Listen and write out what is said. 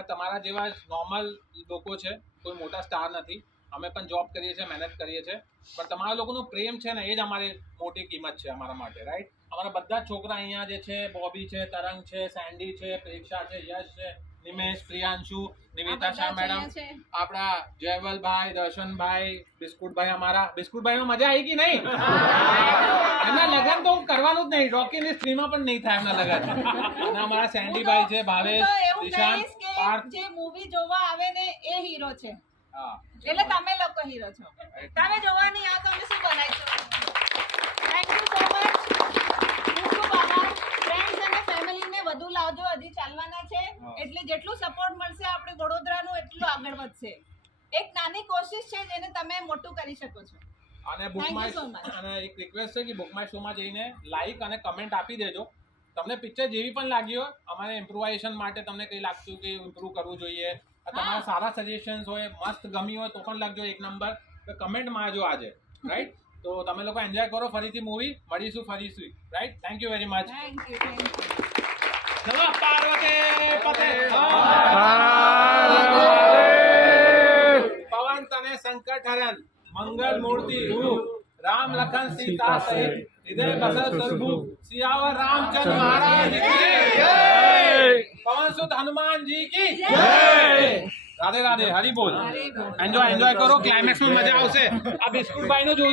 અમે તમારા જેવા નોર્મલ લોકો છે, કોઈ મોટા સ્ટાર નથી. અમે પણ જોબ કરીએ છીએ, મહેનત કરીએ છીએ, પણ તમારા લોકોનું પ્રેમ છે ને એ જ અમારી મોટી કિંમત છે અમારા માટે, રાઈટ? અમારા બધા જ છોકરા અહીંયા જે છે, બોબી છે, તરંગ છે, સેન્ડી છે, પ્રેક્ષા છે, યશ છે, નિમેશ, પ્રિયાંશુ, નિવેતા શાહ મેડમ, આપણા જયવલભાઈ, દર્શનભાઈ, બિસ્કુટભાઈ, અમારા બિસ્કુટભાઈમાં મજા આવી કે નહીં? એમના લગન તો કરવાનું જ નહીં, રોકીની સ્ત્રીમાં પણ નહીં થાય એમના લગન. અને અમારા સેન્ડીભાઈ છે, ભાવેશ, દિશાંત, પાર્થ. જે મૂવી જોવા આવે ને એ હીરો છે. હા, એટલે તમે લોકો હીરો છો. તમે જોવા નહીં આવો તો અમે શું બનાવીશું? Thank you so much. ખૂબ આભાર. ફ્રેન્ડ્સ અને ફેમિલીને વધુ લાવજો, હજી ચાલવાના છે. એટલે જેટલું સપોર્ટ મળશે આપણે વડોદરાનું એટલું આગળ વધશે. એક નાની કોશિશ છે જેને તમે મોટું કરી શકો છો. અને અને એક રિક્વેસ્ટ છે કે બુક માય શોમાં જઈને લાઈક અને કમેન્ટ આપી દેજો. તમને પિક્ચર જેવી પણ લાગી હોય, અમારે ઇમ્પ્રુવાઇઝેશન માટે તમને કંઈ લાગતું કે ઇમ્પ્રૂવ કરવું જોઈએ, તમારા સારા સજેશન્સ હોય, મસ્ત ગમી હોય તો પણ લખજો 1 નંબર, તો કમેન્ટમાં આવજો આજે, રાઈટ? તો તમે લોકો એન્જોય કરો ફરીથી મૂવી, મળીશું ફરીશું, right? Thank you very much. Thank you. ચલો પાર્વતી પતે. પવન તને સંકટ હરણ, મંગલ મૂર્તિ રૂપ, राम लखन सीता सहित हृदय बसर सर्वभूप, सियावर रामचंद्र महाराज की जय, पवन सुत हनुमान जी की जय. राधे राधे, हरि बोल. एंजॉय करो, क्लाइमेक्स में मजा આવશે. આ બિસ્કુટ ભાઈ નો જોજો.